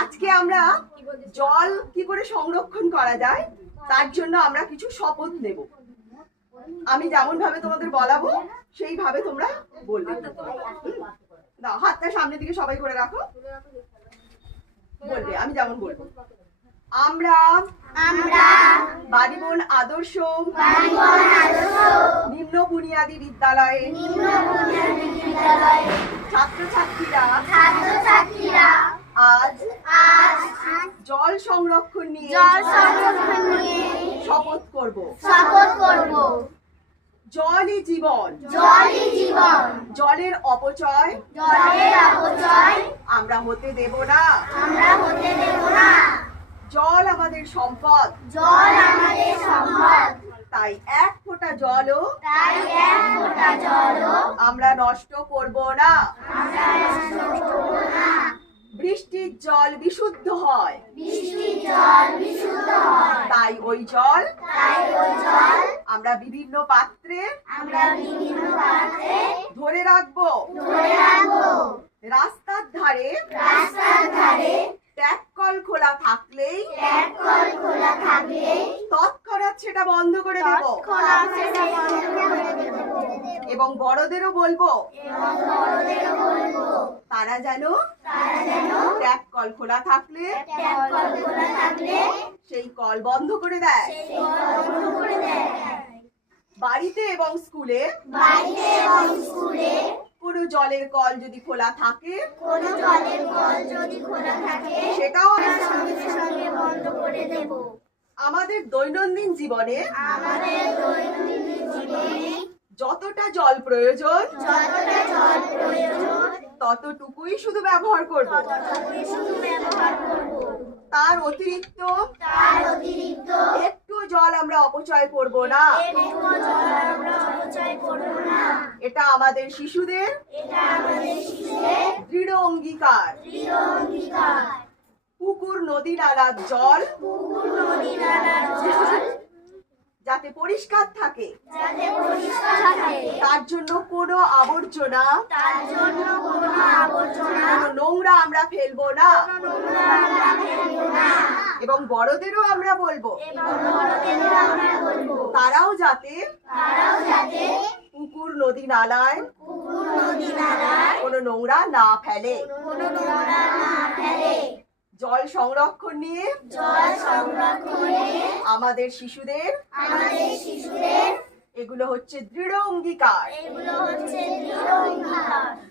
আজকে আমরা জল কি করে সংরক্ষণ করা যায়, তার জন্য আমরা কিছু শপথ নেব। আমি যেমন ভাবে তোমাদের বলাবো, সেইভাবে তোমরা বলবে। হাতটা সামনের দিকে সবাই করে রাখো। বলবে, আমি যেমন বলব। আমরা আমরা বাড়িবন আদর্শ নিম্ন বুনিয়াদী বিদ্যালয়ে ছাত্রছাত্রীরা জল সংরক্ষণ নিয়ে শপথ করব। শপথ করব। জলই জীবন। জলই জীবন। জলের অপচয়। জলের অপচয়। আমরা হতে দেব না। আমরা হতে দেব না। জল আমাদের সম্পদ। জল আমাদের সম্পদ। তাই এক ফোঁটা জলও তাই এক ফোঁটা জলও আমরা নষ্ট করব না। আমরা নষ্ট করব না। বৃষ্টির জল বিশুদ্ধ হয়। বৃষ্টির জল বিশুদ্ধ হয়। তাই ওই জল তাই ওই জল আমরা বিভিন্ন পাত্রে আমরা বিভিন্ন পাত্রে ধরে রাখব। ধরে রাখব। রাস্তার ধারে রাস্তার ধারে ট্যাপ কল খোলা থাকলেই ট্যাপ কল খোলা থাকলে তৎক্ষণাৎ সেটা বন্ধ করে দেব। খোলা সেটা বন্ধ করে দেব। এবং বড়দেরও বলব এবং বড়দেরও বলব তারা যেন তারা যেন কল খোলা থাকলে? সেই কল বন্ধ করে দেয়। সেই কল বন্ধ করে দেয়। বাড়িতে এবং স্কুলে? বাড়িতে এবং স্কুলে কোনো জলের কল যদি খোলা থাকে? কোনো জলের কল যদি খোলা থাকে সেটাও আমরা সঙ্গে সঙ্গে বন্ধ করে দেব। আমাদের দৈনন্দিন জীবনে আমাদের দৈনন্দিন জীবনে যতটা জল প্রয়োজন যতটা জল প্রয়োজন ততটুকুই শুধু ব্যবহার করব। ততটুকুই শুধু ব্যবহার করব। তার অতিরিক্ত তার অতিরিক্ত একটু জল আমরা অপচয় করব না। একটু জল আমরা অপচয় করব না। এটা আমাদের শিশুদের এটা আমাদের শিশুদের দৃঢ় অঙ্গীকার। প্রিয় অঙ্গীকার। পুকুর নদী নালার জল। পুকুর নদী নালার জল। যাতে পরিষ্কার থাকে। যাতে পরিষ্কার থাকে। তার জন্য কোনো আবর্জনা। তার জন্য কোনো আবর্জনা। নোংরা আমরা ফেলব না। নোংরা আমরা ফেলব না। এবং বড়দেরও আমরা বলব। এবং বড়দেরও আমরা বলব। তারাও যাতে তারাও যাতে পুকুর নদী নালায় পুকুর নদী নালায় কোনো নোংরা না ফেলে। কোনো নোংরা না ফেলে। জল সংরক্ষণ নিয়ে জল সংরক্ষণে আমাদের শিশুদের আমাদের শিশুদের এগুলো হচ্ছে দৃঢ় অঙ্গীকার। এগুলো হচ্ছে দৃঢ় অঙ্গীকার।